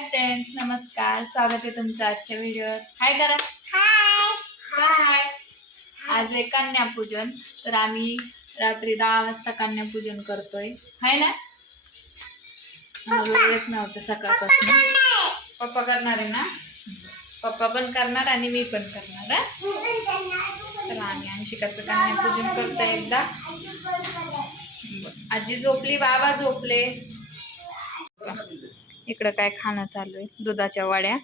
Hi friends, नमस्कार. स्वागत आहे तुमचं आजच्या व्हिडिओत. हाय करा. हाय. आज आहे कन्यापूजन. तर आम्ही रात्री 10 वाजता कन्यापूजन करतोय. हाय ना, मला वेळच नव्हतं सकाळपासून. पप्पा करणार आहे ना. पप्पा पण करणार आणि मी पण करणार. तर आम्ही अंशिकाचं कन्यापूजन करतोय एकदा. आजी झोपली, बाबा झोपले. इकडं काय खाणं चालू आहे, दुधाच्या वड्या.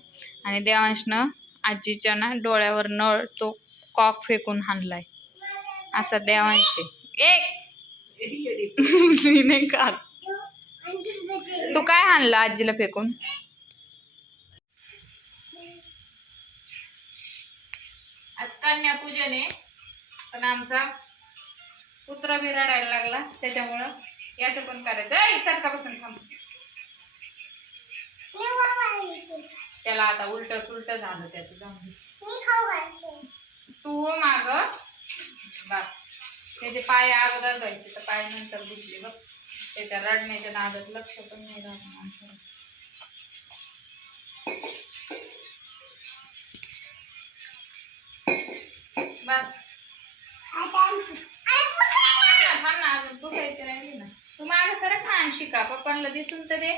आणि देवांशनं आजीच्या ना डोळ्यावर नळ तो कॉक फेकून हाणलाय. असा देवांशी नाही का, तू काय हाणला आजीला फेकून? आज कन्यापूजन आहे, पण आमचा पुत्र बी रडायला लागला, त्याच्यामुळं याचं पण करायचं. सरकापासून थांब. त्याला आता उलट झालं त्याचं. जाऊन तू माग बस. त्याचे पाय अगोदर धुवायचे, तर पाय नंतर धुतले बघ. त्याच्या रडण्याच्या नादात लक्ष पण नाही राहत माणसाला. बस थांब ना, अजून पुसायची राहिली ना. तू मागे सरक ना अंशिका, पप्पांना दिसून तर दे.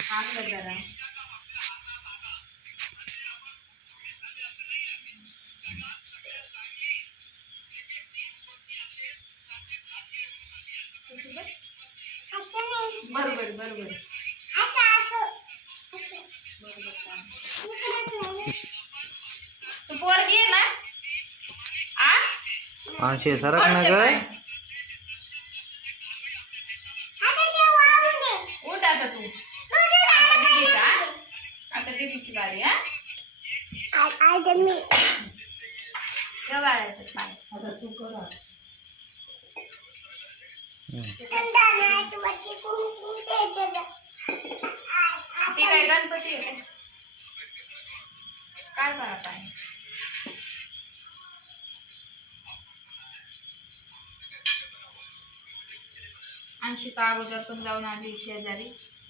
थांब जरा. बरोबर तू पोरगी आहे ना. आशे सरक ना ग. उठ आता तू. आता दीदीची बारी. तू कर. ती काय गणपती आहे काय करत आहे? अंशिका अगोदर पण जाऊन आली शेजारी,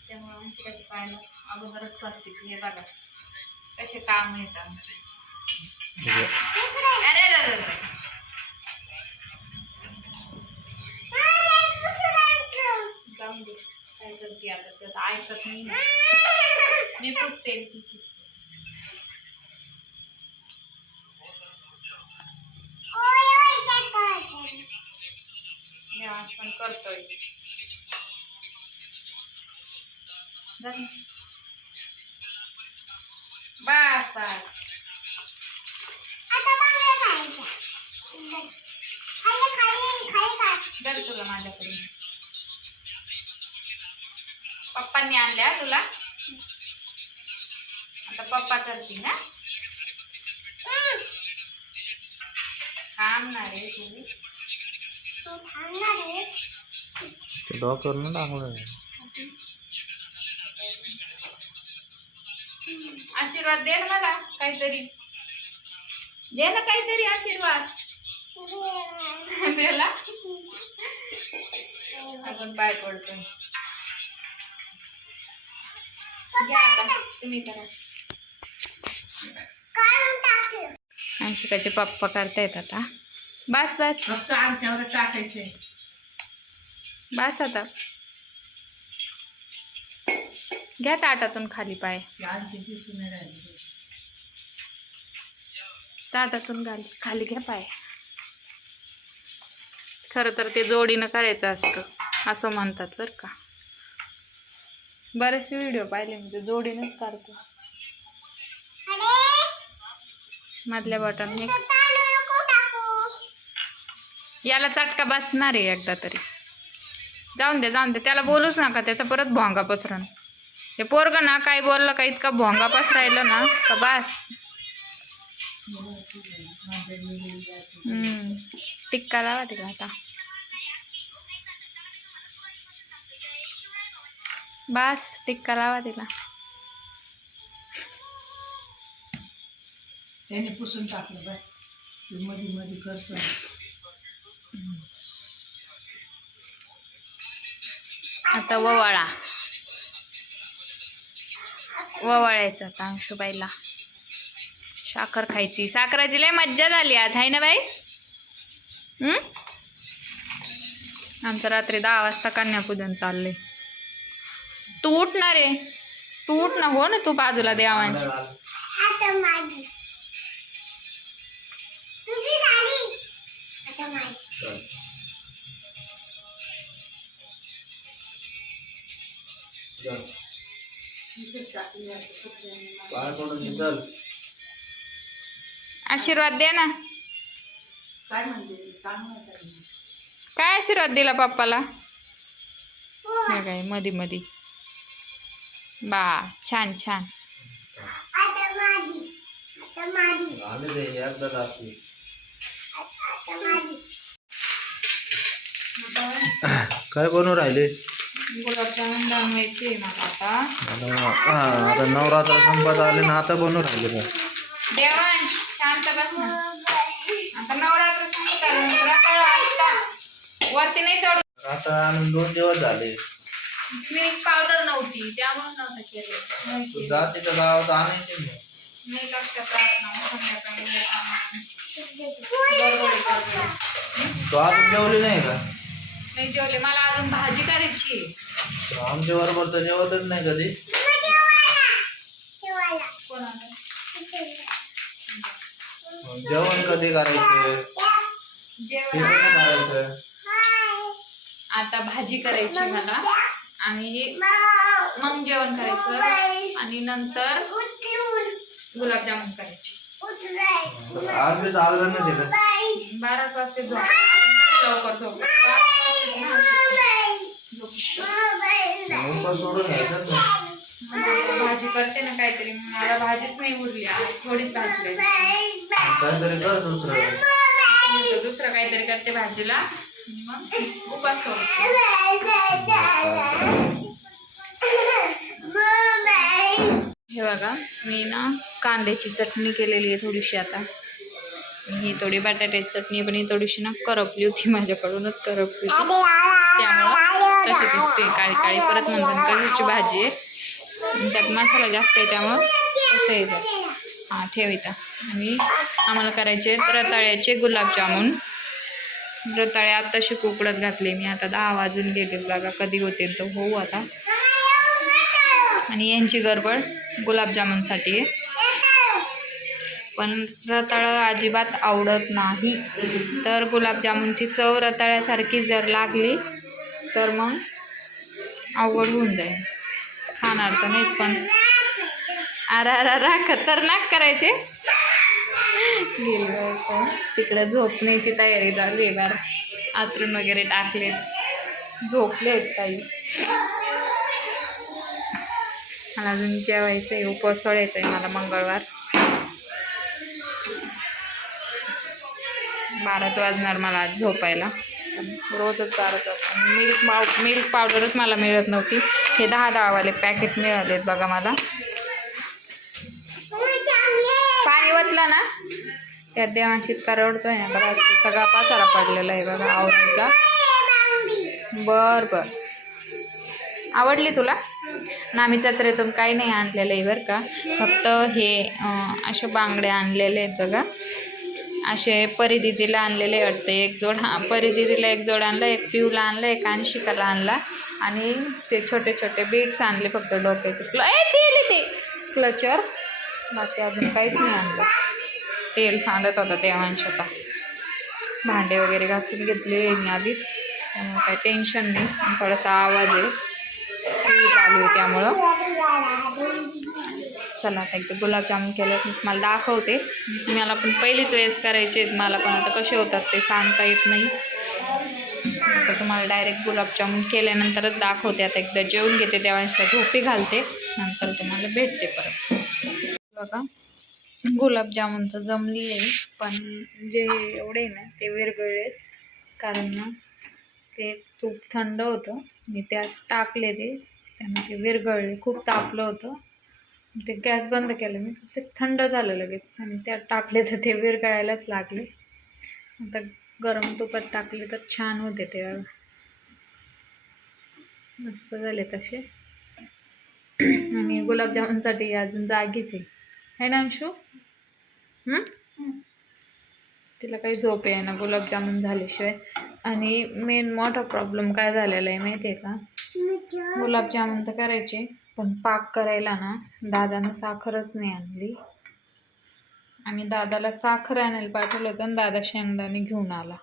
त्यामुळे अंशिकाचे पाहायला अगोदरच करते. हे बघा कसे काम आहेत आमचे. जाऊन दे, काय करते आता, त्याचं ऐकत नाही. मी पुसते. पण करतोय. बस बरं, तुला माझ्याकडे पप्पांनी आणल्या तुला. आता पप्पा करतील ना. थांबणार आहे तू डॉक्टर ना टाकलं. आशीर्वाद दे ना मला काहीतरी. दे ना काहीतरी आशीर्वाद. त्याला आपण पाय पडतो. घ्या आता, तुम्ही करा. अंशिकाचे पप्पा करतायत आता. बस अंगठ्यावर टाकायचे. बस आता घ्या ताटातून खाली पाय. ताटातून खाली घ्या पाय. खरं तर ते जोडीनं करायचं असतं असं म्हणतात बरं का. बरेचसे व्हिडिओ पाहिले मी, ते जोडीनंच काढतो. मधल्या बटन याला चटका बसणार आहे एकदा तरी. जाऊन दे त्याला बोलूच नका, त्याचा परत भोंगा पसरण. ते पोरग ना काही बोललं का इतका भोंगा पसरायला ना का बस. टिक्का लावा तिला आता. बस टिक्का लावा तिला. त्याने पुसून टाकलं बाय. मध्ये करतो. आता ववाळायचं आता अंशुबाईला साखर खायची. साखराची लय मज्जा झाली आज, आहे ना बाई? आमचं रात्री 10 वाजता कन्यापूजन चाललंय. तू उठणार आहे, तू उठ ना. हो ना, तू बाजूला देवांशी. आशीर्वाद दे ना. काय म्हणते चांगलं. काय आशीर्वाद दिला पप्पाला? हे काय मधी मधी. बा छान छान. काय बनवून राहिले? गुलाबजामुन बनवायचे मला आता नवरात्र संपत आले ना, आता बनवून राहिले का? देवांश शांत बस ना. आता नवरात्र संपत आले, रताळ आता वरती नाही चढू. आता आणून 2 दिवस झाले. मिल्क पावडर नव्हती त्यामुळे नव्हतं केलं. तू जा तिथं गावात आणायचे मग. नाही लक्षात राहत ना, संध्याकाळी येताना. तू अजून जेवली नाही का? नाही जेवले, मला अजून भाजी करायची. आमच्या बरोबर तर जेवतच नाही कधी. जेवण कधी करायचं? जेवण करायचं. आता भाजी करायची मला आणि मग जेवण करायचं आणि नंतर गुलाबजामुन करायचे. आज बी झालं नाही तिथं. 12 वाजता झोप. लवकर झोप. सोडून घ्यायचं ना. भाजी करते ना काहीतरी, मला भाजीच नाही उरली आज, थोडीच भाजी काहीतरी कर दुसरं. दुसरं काहीतरी करते भाजीला, मग उपास सोडते. हे बघा, मी ना कांद्याची चटणी केलेली आहे थोडीशी. आता ही थोडी बटाट्याची चटणी, पण ही थोडीशी ना करपली होती, माझ्याकडूनच करपली होती, त्यामुळं तशी दिसते काळी काळी. परत नंतर कशाची भाजी आहे, त्यात मसाला जास्त आहे त्यामुळं कसं येतं. हां ठेव इथं. आणि आम्हाला करायचे रताळ्याचे गुलाबजामुन. रताळे आत्ताशी उकडत घातले मी. आता 10 वाजून गेले बघा, कधी होतील तर होऊ आता. आणि यांची गडबड गुलाबजामुनसाठी आहे, पण रताळं अजिबात आवडत नाही. तर गुलाबजामुनची चव रताळ्यासारखी जर लागली तर मग अवघड होऊन जाईल. खाणार तर नाहीच, पण अरा खतरनाक करायचे. गेलं तिकडे झोपण्याची तयारी झाली. बरं आतरून वगैरे टाकलेत, झोपलेत काही. मला अजून जेवायचं आहे, उपवास सोडायचा आहे मला मंगळवार. 12 वाजणार मला आज झोपायला. रोजच 12 वाजता. मिल्क पावडरच मला मिळत नव्हती. हे 10 वाले पॅकेट मिळालेत बघा मला. पाणी ओतलं ना त्यात देवांशीत करवडतोय ना बघा, सगळा पसारा पडलेला आहे बघा आवडायचा. बरं आवडली तुला? ना आम्ही जत्रेतून काही नाही आणलेलं आहे बरं का, फक्त हे असे बांगडे आणलेले आहेत बघा. असे परिदिदीला आणलेले वाटतं एक जोड. हां परिदिदीला एक जोड आणला, एक पिऊला आणला, एक अंशिकाला आणला. आणि ते छोटे छोटे बीट्स आणले फक्त डोक्याचे. ते क्लचर, बाकी अजून काहीच नाही आणलं. तेल सांडत होता ते अंशता. भांडे वगैरे घासून घेतले मी आधीच, त्यामुळे काही टेन्शन नाही. थोडासा आवाज आहे चालू आहे त्यामुळं. चला आता एकदा गुलाबजामुन केलं मला दाखवते. मला पण पहिलीच वेळेस करायचे आहेत, मला पण आता कसे होतात ते सांगता येत नाही. तर तुम्हाला डायरेक्ट गुलाबजामुन केल्यानंतरच दाखवते. आता एकदा जेवून घेते, देवांशला झोपी घालते, नंतर तुम्हाला भेटते परत. बघा गुलाबजामुनचं जमली आहे, पण जे एवढे ना ते विरघळले, कारण ना ते तूप थंड होतं, मी त्यात टाकले त्यामुळे ते विरघळले. खूप तापलं होतं, ते गॅस बंद केलं मी, ते थंड झालं लगेच आणि त्यात टाकले तर ते विरघळायलाच लागले. आता गरम तुपात टाकले तर छान होते ते. मस्त झाले तसे. आणि गुलाबजामुनसाठी अजून जागीच आहे ना अंशू? तिला काही झोप आहे ना गुलाबजामुन झाल्याशिवाय. आणि मेन मोठा प्रॉब्लेम काय झालेला आहे माहिती आहे का? गुलाबजामुन तर करायचे पण पाक करायला ना दादानं साखरच नाही आणली. आणि दादाला साखर आणायला पाठवलं होतं आणि दादा शेंगदाणे घेऊन आला.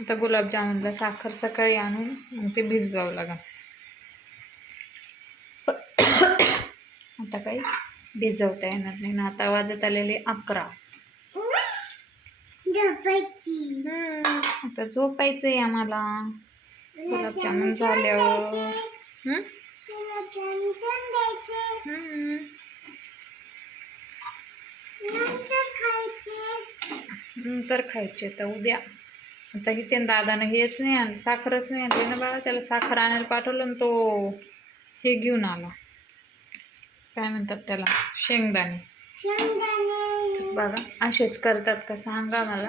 आता गुलाबजामुनला साखर सकाळी आणून मग ते भिजवावं लागेल. आता काही भिजवता येणार नाही ना. आता वाजत आलेले 11. आता झोपायचं आहे आम्हाला गुलाबजामुन झाल्यावर. नंतर खायचे तर उद्या. आता इथे दादानं हेच नाही आणलं, साखरच नाही आणली ना बाळा. त्याला साखर आणायला पाठवलं आणि तो हे घेऊन आला, काय म्हणतात त्याला, शेंगदाणे. बघा असेच करतात का सांगा मला.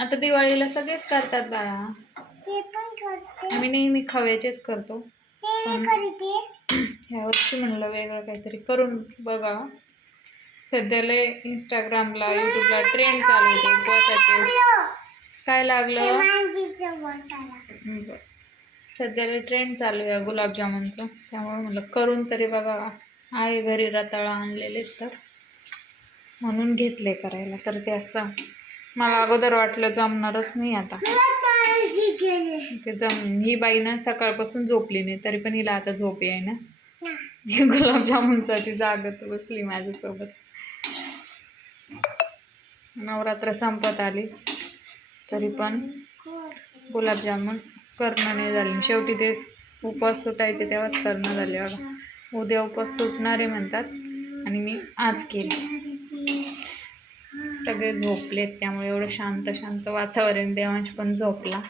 आता दिवाळीला सगळेच करतात बाळा. आम्ही नेहमी खव्याचेच करतो. ह्या वर्षी म्हणलं वेगळं काहीतरी करून बघा. सध्याला इंस्टाग्रामला यूट्यूबला ट्रेंड चालू होते उपवासाचे. काय लागलं? सध्याला ट्रेंड चालू आहे गुलाबजामुनचं, त्यामुळे म्हणलं करून तरी बघा. आहे घरी रताळा आणलेले तर म्हणून घेतले करायला. तर ते असं मला अगोदर वाटलं जमणारच नाही. आता ते ही बाई ना सकाळपासून झोपली नाही तरी पण हिला आता झोप आहे ना. गुलाबजामुनसाठी जागत बसली माझ्यासोबत. नवरात्र संपत आली तरी पण गुलाबजामुन करणं नाही झाले. शेवटी ते उपवास सुटायचे तेव्हाच करणं झाले. बघा उद्या उपवास सुटणारे म्हणतात आणि मी आज केले. सगळे झोपलेत त्यामुळे एवढं शांत शांत वातावरण. देवांश पण झोपला.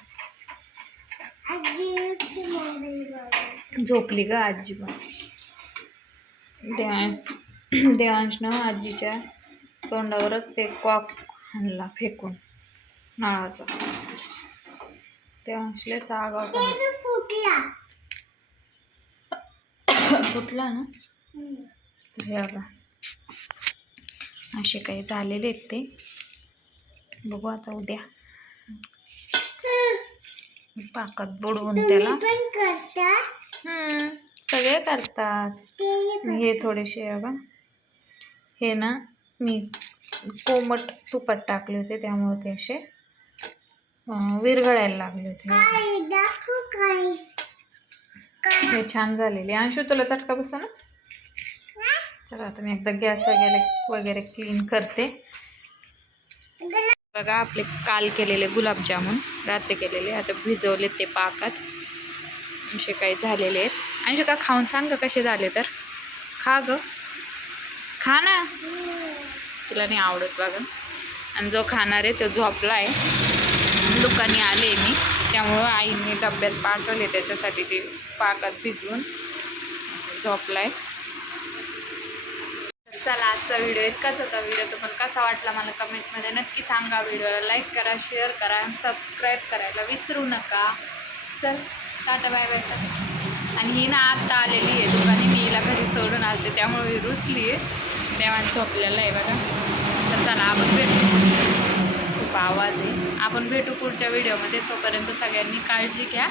झोपली ग आजी पण. देवांशनं आजीच्या तोंडावरच ते कॉक आणला फेकून नळाचा. देवांशले जागा फुटला ना. तर हे बघा असे काही झालेले आहेत ते. बघू आता उद्या पाकात बुडवून त्याला. सगळे करतात. हे थोडेसे बघा हे ना मी कोमट तुपात टाकले होते त्यामुळे ते असे विरघळायला लागले होते. हे छान झालेले. अंशू तुला चटका बसतो ना. चला आता मी एकदा गॅस वगैरे क्लीन करते. बघा आपले काल केलेले गुलाबजामुन रात्री केलेले आता भिजवले ते पाकात. असे काही झालेले आहेत. अंशू का खाऊन सांग कसे झाले तर. खा ग खा ना. तिला नाही आवडत बघा. आणि जो खाणार आहे तो झोपला आहे. दुकानी आले मी त्यामुळं आईने डब्यात पाठवले त्याच्यासाठी. ते पाकात भिजवून झोपला आहे. चला आजचा व्हिडिओ इतकाच होता. व्हिडिओ तुम्हाला कसा वाटला मला कमेंटमध्ये नक्की सांगा. व्हिडिओला लाईक करा, शेअर करा आणि सबस्क्राईब करायला विसरू नका. चल टाटा बाय बाय. आणि ही ना आत्ता आलेली आहे दुकानी. मी हिला घरी सोडून आलते त्यामुळे ही रुसली आहे. तेव्हा झोपलेलं आहे बघा. तर चला आपण भेटू. खूप आवाज आहे. आपण भेटू पुढच्या व्हिडिओमध्ये. तोपर्यंत सगळ्यांनी काळजी घ्या.